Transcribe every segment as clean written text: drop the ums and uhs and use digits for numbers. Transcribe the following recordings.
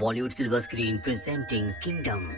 Bollywood silver screen presenting kingdom.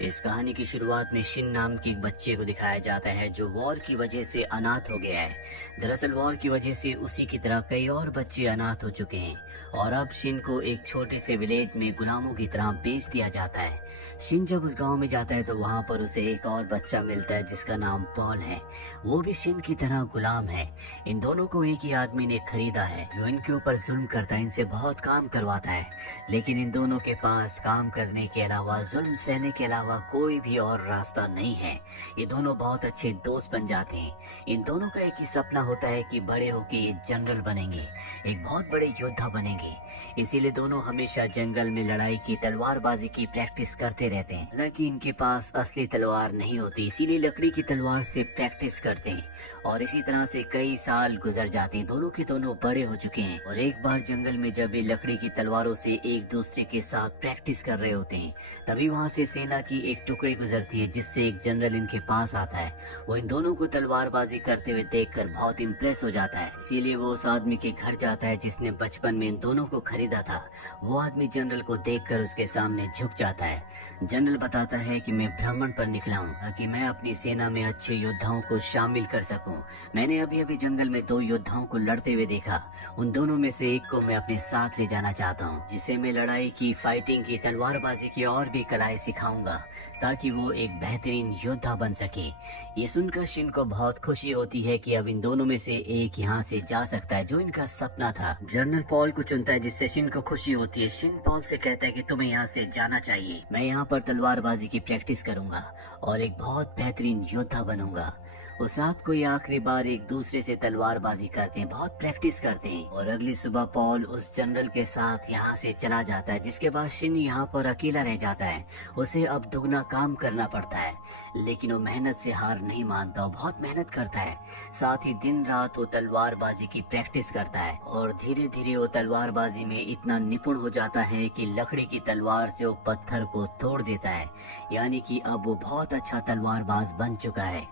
इस कहानी की शुरुआत में शिन नाम के एक बच्चे को दिखाया जाता है जो वॉर की वजह से अनाथ हो गया है। दरअसल वॉर की वजह से उसी की तरह कई और बच्चे अनाथ हो चुके हैं और अब शिन को एक छोटे से विलेज में गुलामों की तरह बेच दिया जाता है। शिन जब उस गांव में जाता है तो वहां पर उसे एक और बच्चा मिलता है जिसका नाम पॉल है। वो भी शिन की तरह गुलाम है। इन दोनों को एक ही आदमी ने खरीदा है जो इनके ऊपर जुल्म करता है, इनसे बहुत काम करवाता है। लेकिन इन दोनों के पास काम करने के अलावा, जुल्म सहने के अलावा कोई भी और रास्ता नहीं है। ये दोनों बहुत अच्छे दोस्त बन जाते हैं। इन दोनों का एक ही सपना होता है कि बड़े होके ये जनरल बनेंगे, एक बहुत बड़े योद्धा बनेंगे। इसीलिए दोनों हमेशा जंगल में लड़ाई की, तलवारबाजी की प्रैक्टिस करते रहते हैं। हालांकि इनके पास असली तलवार नहीं होती, इसीलिए लकड़ी की तलवार से प्रैक्टिस करते हैं और इसी तरह से कई साल गुजर जाते हैं। दोनों के दोनों बड़े हो चुके हैं और एक बार जंगल में जब ये लकड़ी की तलवारों से एक दूसरे के साथ प्रैक्टिस कर रहे होते हैं, तभी वहाँ से सेना की एक टुकड़ी गुजरती है जिससे एक जनरल इनके पास आता है। वो इन दोनों को तलवारबाजी करते हुए देखकर बहुत इम्प्रेस हो जाता है। इसीलिए वो उस आदमी के घर जाता है जिसने बचपन में इन दोनों को खरीदा था। वो आदमी जनरल को देखकर उसके सामने झुक जाता है। जनरल बताता है कि मैं भ्रमण पर निकला हूँ ताकि मैं अपनी सेना में अच्छे योद्धाओं को शामिल कर सकूं। मैंने अभी अभी जंगल में दो योद्धाओं को लड़ते हुए देखा। उन दोनों में से एक को मैं अपने साथ ले जाना चाहता हूँ, जिसे मैं लड़ाई की, फाइटिंग की, तलवारबाजी की और भी कलाएं सिखाऊंगा ताकि वो एक बेहतरीन योद्धा बन सके। ये सुनकर शिन को बहुत खुशी होती है कि अब इन दोनों में से एक यहाँ से जा सकता है, जो इनका सपना था। जनरल पॉल को चुनता है जिससे शिन को खुशी होती है। शिन पॉल से कहता है कि तुम्हें यहाँ से जाना चाहिए। मैं यहाँ पर तलवारबाजी की प्रैक्टिस करूंगा और एक बहुत बेहतरीन योद्धा बनूंगा। उस रात को ये आखिरी बार एक दूसरे से तलवारबाजी करते हैं, बहुत प्रैक्टिस करते हैं और अगली सुबह पॉल उस जनरल के साथ यहाँ से चला जाता है, जिसके बाद शिन यहाँ पर अकेला रह जाता है। उसे अब दुगना काम करना पड़ता है, लेकिन वो मेहनत से हार नहीं मानता, वो बहुत मेहनत करता है। साथ ही दिन रात वो तलवारबाजी की प्रैक्टिस करता है और धीरे धीरे वो तलवारबाजी में इतना निपुण हो जाता है कि लकड़ी की तलवार से वो पत्थर को तोड़ देता है। यानी कि अब वो बहुत अच्छा तलवारबाज बन चुका है।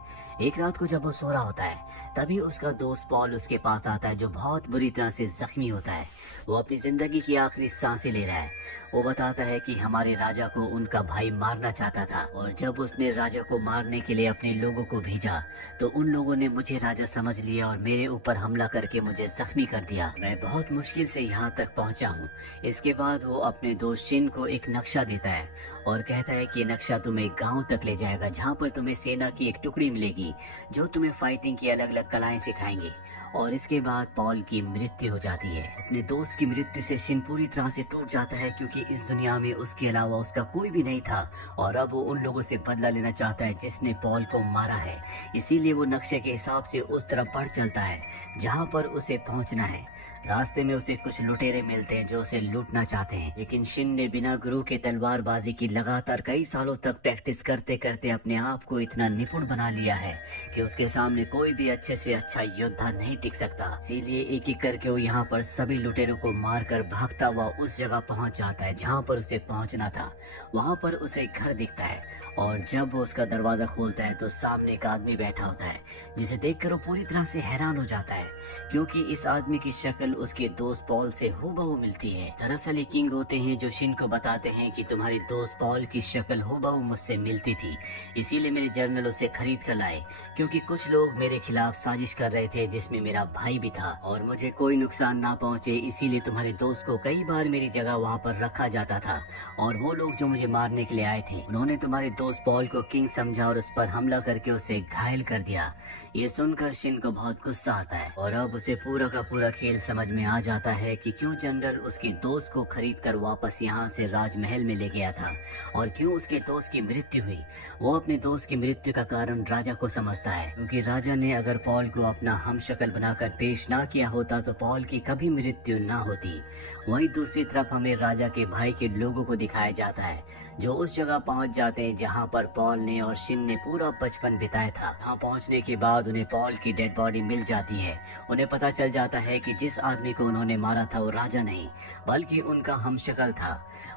एक रात को जब वो सो रहा होता है तभी उसका दोस्त पॉल उसके पास आता है, जो बहुत बुरी तरह से जख्मी होता है। वो अपनी जिंदगी की आखिरी सांसें ले रहा है। वो बताता है कि हमारे राजा को उनका भाई मारना चाहता था और जब उसने राजा को मारने के लिए अपने लोगों को भेजा तो उन लोगों ने मुझे राजा समझ लिया और मेरे ऊपर हमला करके मुझे जख्मी कर दिया। मैं बहुत मुश्किल से यहाँ तक पहुँचा हूँ। इसके बाद वो अपने दोस्त शिन को एक नक्शा देता है और कहता है कि ये नक्शा तुम्हें गांव तक ले जाएगा, जहाँ पर तुम्हें सेना की एक टुकड़ी मिलेगी जो तुम्हें फाइटिंग की अलग अलग कलाएं सिखाएंगे। और इसके बाद पॉल की मृत्यु हो जाती है। अपने दोस्त की मृत्यु से शिन पूरी तरह से टूट जाता है, क्योंकि इस दुनिया में उसके अलावा उसका कोई भी नहीं था और अब वो उन लोगों से बदला लेना चाहता है जिसने पॉल को मारा है। इसीलिए वो नक्शे के हिसाब से उस तरफ बढ़ चलता है जहाँ पर उसे पहुँचना है। रास्ते में उसे कुछ लुटेरे मिलते हैं जो उसे लूटना चाहते हैं, लेकिन शिन ने बिना गुरु के तलवारबाजी की लगातार कई सालों तक प्रैक्टिस करते करते अपने आप को इतना निपुण बना लिया है कि उसके सामने कोई भी अच्छे से अच्छा योद्धा नहीं टिक सकता। इसीलिए एक एक करके वो यहाँ पर सभी लुटेरों को मारकर भागता हुआ उस जगह पहुँच जाता है जहाँ पर उसे पहुँचना था। वहाँ पर उसे घर दिखता है और जब वो उसका दरवाजा खोलता है तो सामने एक आदमी बैठा होता है, जिसे देखकर वो पूरी तरह से हैरान हो जाता है, क्योंकि इस आदमी की शक्ल उसके दोस्त पॉल से हूबहू मिलती है। दरअसल ये किंग होते हैं जो शिन को बताते हैं कि तुम्हारे दोस्त पॉल की शक्ल हूबहू मुझसे मिलती थी, इसीलिए मेरे जनरल उसे खरीद कर लाए, क्योंकि कुछ लोग मेरे खिलाफ साजिश कर रहे थे जिसमें मेरा भाई भी था और मुझे कोई नुकसान ना पहुंचे, इसीलिए तुम्हारे दोस्त को कई बार मेरी जगह वहाँ पर रखा जाता था। और वो लोग जो मुझे मारने के लिए आए थे उन्होंने तुम्हारे दोस्त पॉल को किंग समझा और उस पर हमला करके उसे घायल कर दिया। ये सुनकर शिन को बहुत गुस्सा आता है और अब उसे पूरा का पूरा खेल समझ में आ जाता है कि क्यों जनरल उसके दोस्त को खरीद कर वापस यहाँ से राजमहल में ले गया था और क्यों उसके दोस्त की मृत्यु हुई। वो अपने दोस्त की मृत्यु का कारण राजा को समझता है, क्योंकि राजा ने अगर पॉल को अपना हमशक्ल बनाकर पेश ना किया होता तो पॉल की कभी मृत्यु ना होती। वहीं दूसरी तरफ हमें राजा के भाई के लोगों को दिखाया जाता है जो उस जगह पहुंच जाते हैं जहां पर पॉल ने और शिन ने पूरा बचपन बिताया था। वहां पहुंचने के बाद उन्हें पॉल की डेड बॉडी मिल जाती है। उन्हें पता चल जाता है कि जिस आदमी को उन्होंने मारा था वो राजा नहीं बल्कि उनका हमशक्ल था।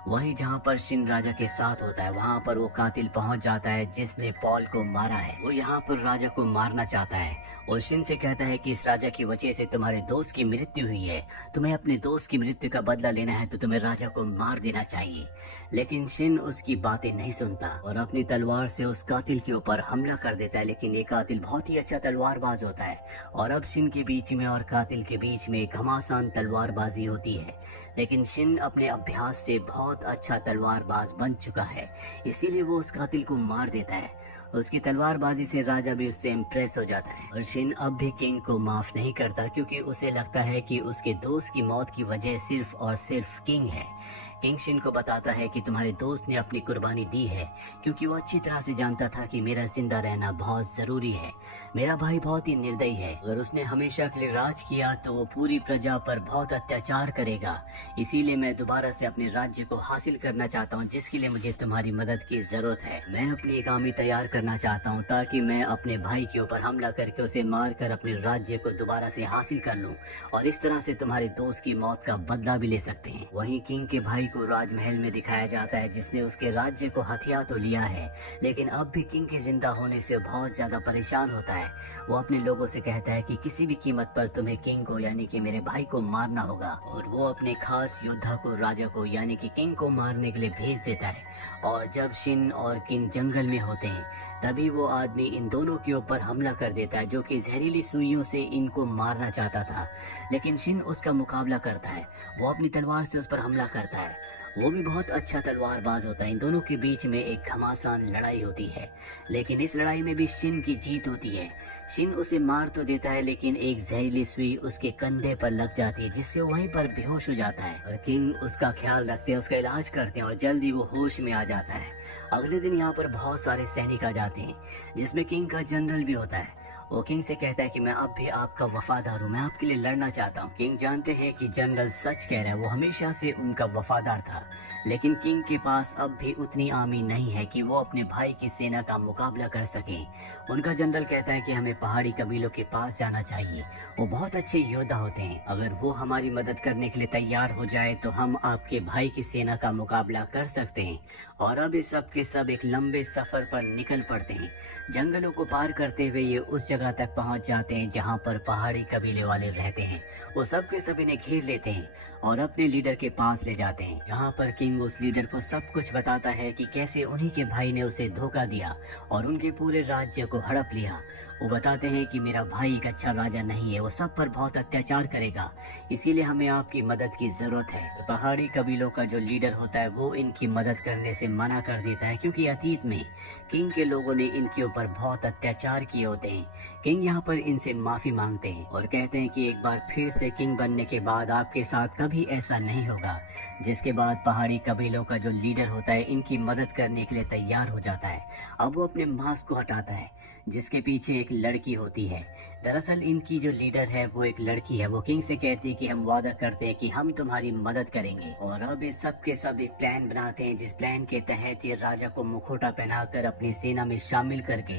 वही जहाँ पर शिन राजा के साथ होता है वहाँ पर वो कातिल पहुँच जाता है जिसने पॉल को मारा है। वो यहाँ पर राजा को मारना चाहता है और शिन से कहता है कि इस राजा की वजह से तुम्हारे दोस्त की मृत्यु हुई है, तुम्हें अपने दोस्त की मृत्यु का बदला लेना है तो तुम्हें राजा को मार देना चाहिए। लेकिन शिन उसकी बातें नहीं सुनता और अपनी तलवार से उस कातिल के ऊपर हमला कर देता है। लेकिन ये कातिल बहुत ही अच्छा तलवारबाज होता है और अब शिन के बीच में और कातिल के बीच में घमासान तलवारबाजी होती है। लेकिन शिन अपने अभ्यास से बहुत अच्छा तलवारबाज बन चुका है, इसीलिए वो उस कातिल को मार देता है। उसकी तलवारबाजी से राजा भी उससे इम्प्रेस हो जाता है और शिन अब भी किंग को माफ नहीं करता क्योंकि उसे लगता है कि उसके दोस्त की मौत की वजह सिर्फ और सिर्फ किंग है। किंग शिन को बताता है कि तुम्हारे दोस्त ने अपनी कुर्बानी दी है क्योंकि वो अच्छी तरह से जानता था कि मेरा जिंदा रहना बहुत जरूरी है। मेरा भाई बहुत ही निर्दयी है, अगर उसने हमेशा के लिए राज किया तो वो पूरी प्रजा पर बहुत अत्याचार करेगा। इसीलिए मैं दोबारा से अपने राज्य को हासिल करना चाहता हूँ, जिसके लिए मुझे तुम्हारी मदद की जरूरत है। मैं अपनी एक आर्मी तैयार करना चाहता हूँ ताकि मैं अपने भाई के ऊपर हमला करके उसे मार कर अपने राज्य को दोबारा से हासिल कर लूँ और इस तरह से तुम्हारे दोस्त की मौत का बदला भी ले सकते हैं। वहीं किंग के भाई को राजमहल में दिखाया जाता है जिसने उसके राज्य को हथिया तो लिया है, लेकिन अब भी किंग के जिंदा होने से बहुत ज्यादा परेशान होता है। वो अपने लोगों से कहता है कि किसी भी कीमत पर तुम्हें किंग को यानी कि मेरे भाई को मारना होगा और वो अपने खास योद्धा को राजा को यानी कि किंग को मारने के लिए भेज देता है। और जब शिन और किंग जंगल में होते हैं तभी वो आदमी इन दोनों के ऊपर हमला कर देता है जो कि जहरीली सुइयों से इनको मारना चाहता था। लेकिन शिन उसका मुकाबला करता है, वो अपनी तलवार से उस पर हमला करता है। वो भी बहुत अच्छा तलवारबाज होता है। इन दोनों के बीच में एक घमासान लड़ाई होती है, लेकिन इस लड़ाई में भी शिन की जीत होती है। शिन उसे मार तो देता है लेकिन एक जहरीली सुई उसके कंधे पर लग जाती है जिससे वो वहीं पर बेहोश हो जाता है और किंग उसका ख्याल रखते हैं, उसका इलाज करते हैं और जल्दी वो होश में आ जाता है। अगले दिन यहाँ पर बहुत सारे सैनिक आ जाते हैं जिसमें किंग का जनरल भी होता है। वो किंग से कहता है कि मैं अब भी आपका वफादार हूँ, मैं आपके लिए लड़ना चाहता हूँ। किंग जानते हैं कि जनरल सच कह रहा है, वो हमेशा से उनका वफादार था। लेकिन किंग के पास अब भी उतनी आर्मी नहीं है कि वो अपने भाई की सेना का मुकाबला कर सके। उनका जनरल कहता है कि हमें पहाड़ी कबीलों के पास जाना चाहिए, वो बहुत अच्छे योद्धा होते हैं, अगर वो हमारी मदद करने के लिए तैयार हो जाए तो हम आपके भाई की सेना का मुकाबला कर सकते हैं। और अब ये सब के सब एक लंबे सफर पर निकल पड़ते हैं। जंगलों को पार करते हुए ये उस जगह तक पहुंच जाते हैं जहां पर पहाड़ी कबीले वाले रहते हैं। वो सब के सब इन्हें घेर लेते हैं और अपने लीडर के पास ले जाते हैं। यहाँ पर किंग उस लीडर को सब कुछ बताता है कि कैसे उन्हीं के भाई ने उसे धोखा दिया और उनके पूरे राज्य को हड़प लिया। वो बताते हैं कि मेरा भाई एक अच्छा राजा नहीं है, वो सब पर बहुत अत्याचार करेगा, इसीलिए हमें आपकी मदद की जरूरत है। तो पहाड़ी कबीलों का जो लीडर होता है वो इनकी मदद करने से मना कर देता है क्योंकि अतीत में किंग के लोगों ने इनके ऊपर बहुत अत्याचार किए होते हैं। किंग यहाँ पर इनसे माफी मांगते हैं और कहते हैं कि एक बार फिर से किंग बनने के बाद आपके साथ कभी ऐसा नहीं होगा। जिसके बाद पहाड़ी कबीलों का जो लीडर होता है इनकी मदद करने के लिए तैयार हो जाता है। अब वो अपने मास्क को हटाता है जिसके पीछे एक लड़की होती है। दरअसल इनकी जो लीडर है वो एक लड़की है। वो किंग से कहती है कि हम वादा करते हैं कि हम तुम्हारी मदद करेंगे। और अब ये सब के सब एक प्लान बनाते हैं जिस प्लान के तहत ये राजा को मुखौटा पहनाकर अपनी सेना में शामिल करके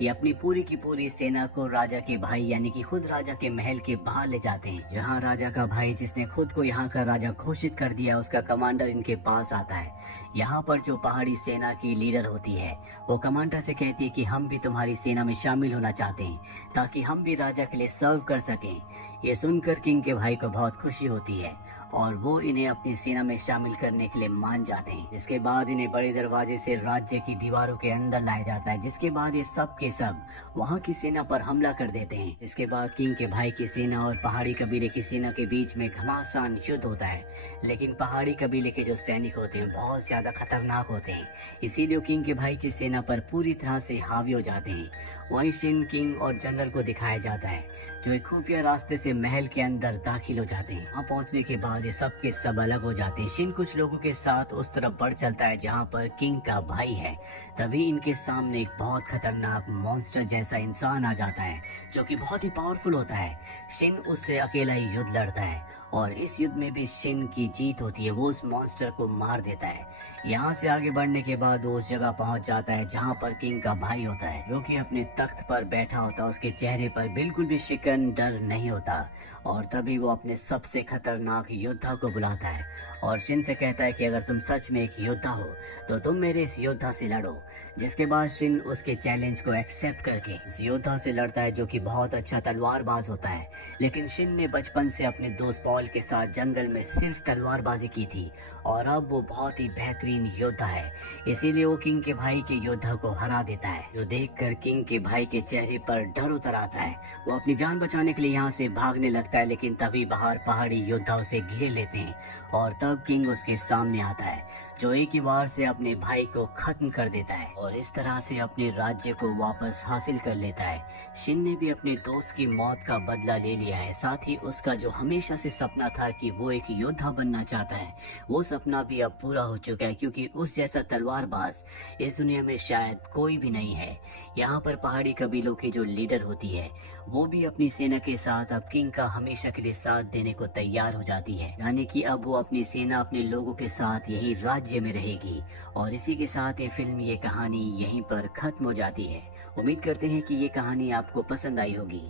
ये अपनी पूरी की पूरी सेना को राजा के भाई यानी कि खुद राजा के महल के बाहर ले जाते हैं, जहाँ राजा का भाई जिसने खुद को यहाँ का राजा घोषित कर दिया उसका कमांडर इनके पास आता है। यहाँ पर जो पहाड़ी सेना की लीडर होती है वो कमांडर से कहती है कि हम भी तुम्हारी सेना में शामिल होना चाहते हैं ताकि हम भी राजा के लिए सर्व कर सकें। ये सुनकर किंग के भाई को बहुत खुशी होती है और वो इन्हें अपनी सेना में शामिल करने के लिए मान जाते हैं। इसके बाद इन्हें बड़े दरवाजे से राज्य की दीवारों के अंदर लाया जाता है, जिसके बाद ये सब के सब वहाँ की सेना पर हमला कर देते हैं। इसके बाद किंग के भाई की सेना और पहाड़ी कबीले की सेना के बीच में घमासान युद्ध होता है, लेकिन पहाड़ी कबीले के जो सैनिक होते हैं बहुत ज्यादा खतरनाक होते हैं, इसीलिए किंग के भाई की सेना पर पूरी तरह से हावी हो जाते हैं। वहीं शिन किंग और जनरल को दिखाया जाता है जो एक खुफिया रास्ते से महल के अंदर दाखिल हो जाते हैं। वहाँ पहुँचने के बाद ये सब के सब अलग हो जाते हैं। शिन कुछ लोगों के साथ उस तरफ बढ़ चलता है जहाँ पर किंग का भाई है। तभी इनके सामने एक बहुत खतरनाक मॉन्स्टर जैसा इंसान आ जाता है जो कि बहुत ही पावरफुल होता है। शिन उससे अकेला ही युद्ध लड़ता है और इस युद्ध में भी शिन की जीत होती है, वो उस मॉन्स्टर को मार देता है। यहाँ से आगे बढ़ने के बाद वो उस जगह पहुंच जाता है जहाँ पर किंग का भाई होता है जो कि अपने तख्त पर बैठा होता है। उसके चेहरे पर बिल्कुल भी शिकन डर नहीं होता और तभी वो अपने सबसे खतरनाक योद्धा को बुलाता है और शिन से कहता है कि अगर तुम सच में एक योद्धा हो तो तुम मेरे इस योद्धा से लड़ो। जिसके बाद शिन उसके चैलेंज को एक्सेप्ट करके इस योद्धा से लड़ता है जो कि बहुत अच्छा तलवारबाज होता है। लेकिन शिन ने बचपन से अपने दोस्त पॉल के साथ जंगल में सिर्फ तलवारबाजी की थी और अब वो बहुत ही बेहतरीन योद्धा है, इसीलिए वो किंग के भाई के योद्धा को हरा देता है। जो देखकर किंग के भाई के चेहरे पर डर उतर आता है। वो अपनी जान बचाने के लिए यहाँ से भागने लगता है, लेकिन तभी बाहर पहाड़ी योद्धा उसे घेर लेते हैं और तब किंग उसके सामने आता है जो एक ही वार से अपने भाई को खत्म कर देता है और इस तरह से अपने राज्य को वापस हासिल कर लेता है। शिन ने भी अपने दोस्त की मौत का बदला ले लिया है, साथ ही उसका जो हमेशा से सपना था कि वो एक योद्धा बनना चाहता है, वो सपना भी अब पूरा हो चुका है, क्योंकि उस जैसा तलवारबाज इस दुनिया में शायद कोई भी नहीं है। यहाँ पर पहाड़ी कबीलों की जो लीडर होती है वो भी अपनी सेना के साथ अब किंग का हमेशा के लिए साथ देने को तैयार हो जाती है, यानी कि अब वो अपनी सेना अपने लोगों के साथ यही राज्य में रहेगी। और इसी के साथ ये फिल्म, ये कहानी यहीं पर खत्म हो जाती है। उम्मीद करते हैं कि ये कहानी आपको पसंद आई होगी।